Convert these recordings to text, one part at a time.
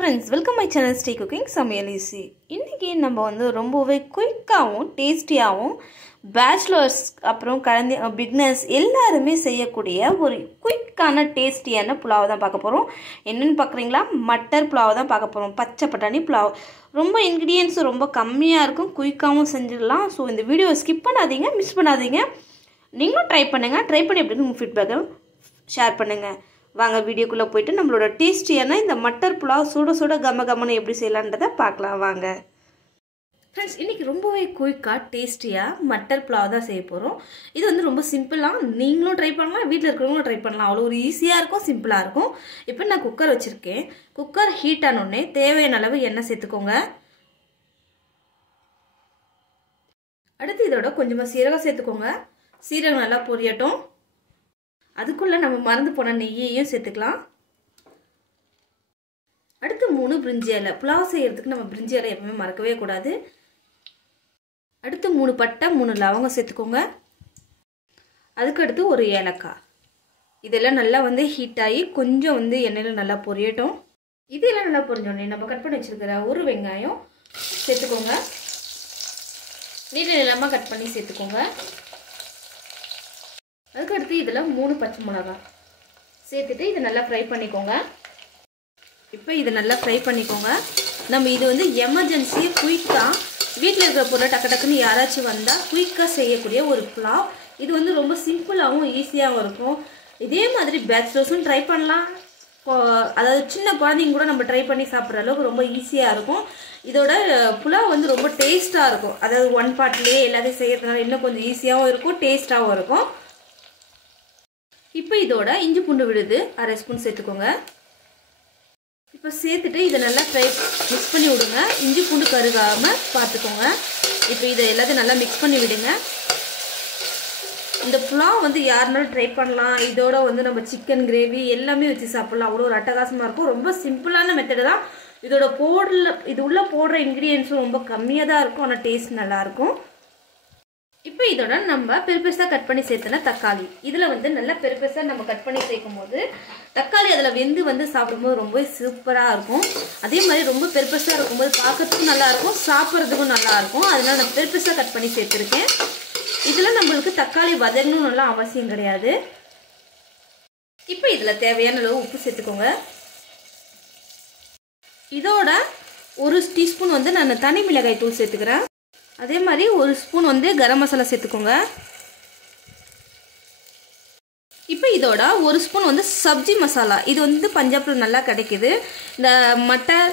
friends, welcome my channel Stay Cooking Samayal Easy. இன்னைக்கு நம்ம வந்து ரொம்பவே குயிக்காவும் டேஸ்டியாவும் bachelors அப்புறம் பிகினர்ஸ் எல்லாரும் செய்யக்கூடிய ஒரு குயிக்கான டேஸ்டியான புலாவ் தான் பார்க்க போறோம். என்னன்னு பார்க்கறீங்களா? மட்டர் புலாவ் தான் பார்க்க போறோம். பச்சை பட்டாணி புலாவ். ரொம்ப இன்கிரிடியன்ட்ஸ் ரொம்ப கம்மியா இருக்கும். குயிக்காவும் செஞ்சிடலாம். சோ இந்த வீடியோ ஸ்கிப் பண்ணாதீங்க, மிஸ் பண்ணாதீங்க. நீங்களும் ட்ரை பண்ணுங்க. ட்ரை பண்ணி எப்படி உங்க ஃபீட்பேக்கை ஷேர் பண்ணுங்க. வாங்க வீடியோக்குள்ள போய்ட்டு நம்மளோட டேஸ்டியான இந்த மட்டர் புலாவ் சுட சுட கமகமன்னு எப்படி செய்யலாம்ன்றதை பார்க்கலாம் வாங்க. फ्रेंड्स இன்னைக்கு ரொம்பவே குயிக்கா டேஸ்டியா மட்டர் புலாவ் தான் செய்ய போறோம். இது வந்து ரொம்ப சிம்பிளா நீங்களும் ட்ரை பண்ணலாம், வீட்ல இருக்கறவங்களும் ட்ரை பண்ணலாம். அவ்வளவு ஒரு ஈஸியா இருக்கும், சிம்பிளா இருக்கும். இப்போ நான் குக்கர் வச்சிருக்கேன். குக்கர் ஹீட் ஆன உடனே தேவையான அளவு எண்ணெய் சேர்த்துக்கோங்க. அடுத்து இதோட கொஞ்சமா சீரகம் சேர்த்துக்கோங்க. சீரகம் நல்லா பொரியட்டும். அதுக்குள்ள நம்ம மறந்து போன நெய்யையும் சேர்த்துக்கலாம். அடுத்து 3 பிரிஞ்சி இலை. புலாவ் செய்யறதுக்கு நம்ம பிரிஞ்சி இலை எப்பவுமே மறக்கவே கூடாது. அடுத்து 3 பட்டை 3 லவங்கம் சேர்த்துக்கோங்க. அதுக்கு அடுத்து ஒரு ஏலக்காய். இதெல்லாம் நல்லா வந்து ஹீட் ஆகி கொஞ்சம் வந்து எண்ணெயில நல்லா பொரியட்டும். இதெல்லாம் நல்லா பொரிஞ்சோடனே நம்ம கட் பண்ணி வச்சிருக்கிற ஒரு வெங்காயம் சேர்த்துக்கோங்க. நீல நிலமா கட் பண்ணி சேர்த்துக்கோங்க. அதுக்கு அடுத்து இதில் 3 பச்சை மிளகாய் சேர்த்துட்டு இதை நல்லா ஃப்ரை பண்ணிக்கோங்க. இப்போ இதை நல்லா ஃப்ரை பண்ணிக்கோங்க. நம்ம இது வந்து எமர்ஜென்சியாக குயிக்காக வீட்டில் இருக்கிற பொருளை டக்கு டக்குன்னு யாராச்சும் வந்தால் குயிக்காக செய்யக்கூடிய ஒரு புலாவ். இது வந்து ரொம்ப சிம்பிளாகவும் ஈஸியாகவும் இருக்கும். இதே மாதிரி பேச்சுலர்ஸும் ட்ரை பண்ணலாம். அதாவது சின்ன குழந்தைங்க கூட நம்ம ட்ரை பண்ணி சாப்பிட்ற அளவுக்கு ரொம்ப ஈஸியாக இருக்கும். இதோட புலாவ் வந்து ரொம்ப டேஸ்ட்டாக இருக்கும். அதாவது ஒன் பார்ட்லேயே எல்லாத்தையும் செய்யறதுனால இன்னும் கொஞ்சம் ஈஸியாகவும் இருக்கும், டேஸ்ட்டாகவும் இருக்கும். இப்போ இதோட இஞ்சி பூண்டு விழுது 1/2 ஸ்பூன் சேர்த்துக்கோங்க. இப்போ சேர்த்துட்டு இதை நல்லா மிக்ஸ் பண்ணி விடுங்க. இஞ்சி பூண்டு கருகாமல் பார்த்துக்கோங்க. இப்போ இதை எல்லாத்தையும் நல்லா மிக்ஸ் பண்ணி விடுங்க. இந்த புலாவ் வந்து யாருனாலும் ட்ரை பண்ணலாம். இதோட வந்து நம்ம சிக்கன் கிரேவி எல்லாமே வச்சு சாப்பிடலாம். அவ்வளோ ஒரு அட்டகாசமாக இருக்கும். ரொம்ப சிம்பிளான மெத்தடு தான். இதோட இது உள்ள போடுற இன்க்ரீடியன்ஸும் ரொம்ப கம்மியாக தான் இருக்கும். ஆனால் டேஸ்ட் நல்லாயிருக்கும். இப்போ இதோட நம்ம பெருசாக கட் பண்ணி சேர்த்தனா தக்காளி. இதில் வந்து நல்லா பெருசாக நம்ம கட் பண்ணி சேர்க்கும் போது தக்காளி அதில் வெந்து வந்து சாப்பிடும்போது ரொம்ப சூப்பராக இருக்கும். அதே மாதிரி ரொம்ப பெருசாக இருக்கும்போது பார்க்கறதுக்கும் நல்லாயிருக்கும், சாப்பிட்றதுக்கும் நல்லாயிருக்கும். அதனால நான் பெருசாக கட் பண்ணி சேர்த்துருக்கேன். இதில் நம்மளுக்கு தக்காளி வதங்கணும்னு அவசியம் கிடையாது. இப்போ இதில் தேவையான அளவு உப்பு சேர்த்துக்கோங்க. இதோட 1 டீஸ்பூன் வந்து நான் தனி மிளகாய் தூள் சேர்த்துக்கிறேன். அதே மாதிரி 1 ஸ்பூன் வந்து கரம் மசாலா சேர்த்துக்கோங்க. இப்போ இதோட 1 ஸ்பூன் வந்து சப்ஜி மசாலா. இது வந்து பஞ்சாபில் நல்லா கிடைக்குது. இந்த மட்டர்,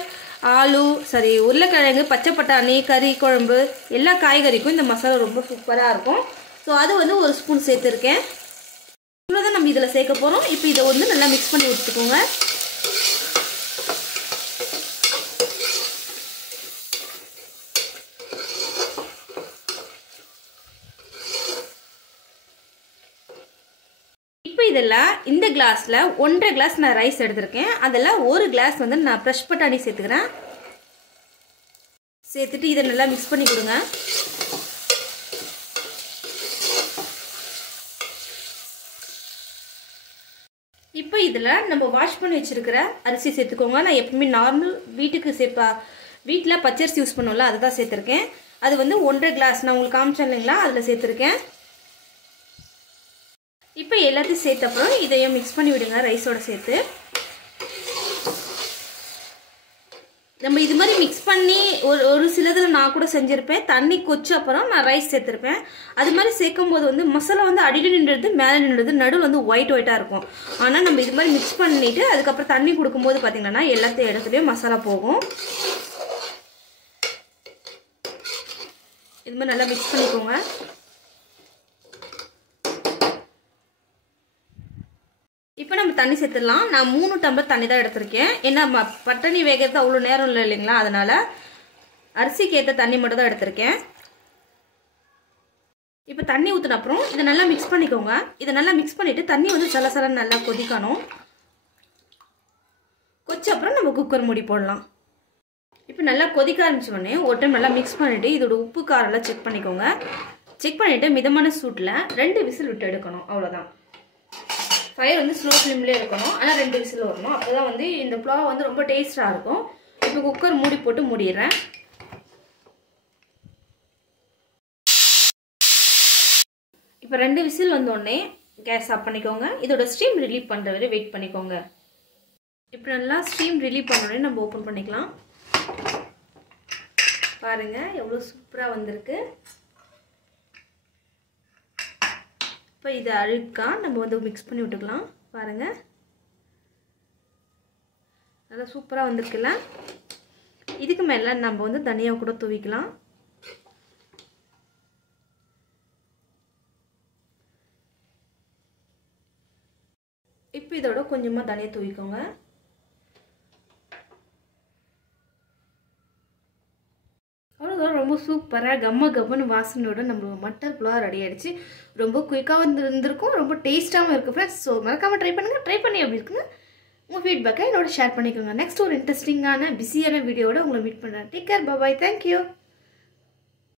உருளைக்கிழங்கு, பச்சை பட்டாணி, கறி குழம்பு எல்லா காய்கறிக்கும் இந்த மசாலா ரொம்ப சூப்பராக இருக்கும். ஸோ அது வந்து 1 ஸ்பூன் சேர்த்துருக்கேன். இவ்வளோதான் நம்ம இதில் சேர்க்க போகிறோம். இப்போ இதை வந்து நல்லா மிக்ஸ் பண்ணி விட்டுக்கோங்க. இப்போ இதெல்லாம் இந்த கிளாஸில் 1.5 கிளாஸ் நான் ரைஸ் எடுத்திருக்கேன். அதில் 1 கிளாஸ் வந்து நான் ஃப்ரெஷ் பட்டாணி சேர்த்துக்கிறேன். சேர்த்துட்டு இதை நல்லா மிக்ஸ் பண்ணி கொடுங்க. இப்போ இதில் நம்ம வாஷ் பண்ணி வச்சிருக்கிற அரிசி சேர்த்துக்கோங்க. நான் எப்பவுமே நார்மல் வீட்டில் பச்சரிசி யூஸ் பண்ணுவோம்ல, அதை தான் சேர்த்துருக்கேன். அது வந்து 1.5 கிளாஸ் நான் உங்களுக்கு காமிச்சேன் இல்லைங்களா, அதில் சேர்த்துருக்கேன். இப்போ எல்லாத்தையும் சேர்த்தப்புறம் இதையும் மிக்ஸ் பண்ணி விடுங்க ரைஸோட சேர்த்து. நம்ம இது மாதிரி மிக்ஸ் பண்ணி ஒரு சிலதில் நான் கூட செஞ்சுருப்பேன். தண்ணி கொச்சு அப்புறம் நான் ரைஸ் சேர்த்துருப்பேன். அது மாதிரி சேர்க்கும் போது வந்து மசாலா வந்து அடியில் நின்றுது, மேலே நின்றுது, நடுவில் வந்து ஒயிட்டாக இருக்கும். ஆனால் நம்ம இது மாதிரி மிக்ஸ் பண்ணிட்டு அதுக்கப்புறம் தண்ணி கொடுக்கும்போது பார்த்தீங்கன்னா எல்லாத்தையும் இடத்துலையும் மசாலா போகும். இது மாதிரி நல்லா மிக்ஸ் பண்ணிக்கோங்க. இப்போ நம்ம தண்ணி சேர்த்துடலாம். நான் 3 டம்ளர் தண்ணி தான் எடுத்திருக்கேன். ஏன்னா பட்டாணி வேகிறது அவ்வளோ நேரம் இல்லை இல்லைங்களா, அதனால அரிசிக்கு ஏற்ற தண்ணி மட்டும் தான் எடுத்திருக்கேன். இப்போ தண்ணி ஊற்றின அப்புறம் இதை நல்லா மிக்ஸ் பண்ணிக்கோங்க. இதை நல்லா மிக்ஸ் பண்ணிவிட்டு தண்ணி வந்து சலசலன்னு நல்லா கொதிக்கணும். கொதிச்ச அப்புறம் நம்ம குக்கர் மூடி போடலாம். இப்போ நல்லா கொதிக்க ஆரம்பிச்சோடனே ஒரு டைம் நல்லா மிக்ஸ் பண்ணிவிட்டு இதோட உப்பு காரெல்லாம் செக் பண்ணிக்கோங்க. செக் பண்ணிவிட்டு மிதமான சூட்டில் 2 விசில் விட்டு எடுக்கணும். அவ்வளோதான். ஃபயர் வந்து ஸ்லோ ஃப்ளேம்லேயே இருக்கணும். ஆனால் 2 விசில் வரணும். அப்போ தான் வந்து இந்த புலாவ் வந்து ரொம்ப டேஸ்ட்டாக இருக்கும். இப்போ குக்கர் மூடி போட்டு மூடிடுறேன். இப்போ 2 விசில் வந்தோடனே கேஸ் ஆஃப் பண்ணிக்கோங்க. இதோட ஸ்டீம் ரிலீவ் பண்ணுற வரை வெயிட் பண்ணிக்கோங்க. இப்போ நல்லா ஸ்டீம் ரிலீவ் பண்ணோடனே நம்ம ஓப்பன் பண்ணிக்கலாம். பாருங்கள் எவ்வளோ சூப்பராக வந்திருக்கு. இப்போ இதை அழுக்கா நம்ம வந்து மிக்ஸ் பண்ணி விட்டுக்கலாம். பாருங்கள் நல்லா சூப்பராக வந்திருக்குல்ல. இதுக்கு மேலே நம்ம வந்து தனியா கூட தூவிக்கலாம். இப்போ இதோட கொஞ்சமாக தனியா தூவிக்கோங்க. அவ்வளோதான், ரொம்ப சூப்பராக கம்மன்னு வாசனையோட நம்ம மட்டர் புலாவ் ரெடி ஆகிடுச்சு. ரொம்ப குயிக்காக இருந்திருக்கும், ரொம்ப டேஸ்ட்டாகவும் இருக்குது ஃப்ரெண்ட்ஸ். ஸோ மறக்காமல் ட்ரை பண்ணுங்கள். ட்ரை பண்ணி எப்படி இருக்குங்க உங்கள் ஃபீட்பேக்கை என்னோட ஷேர் பண்ணிக்கோங்க. நெக்ஸ்ட் ஒரு இன்ட்ரெஸ்டிங்கான பிஸியான வீடியோவோட உங்களை மீட் பண்ணுறேன். டேக் கேர், பாய், தேங்க்யூ.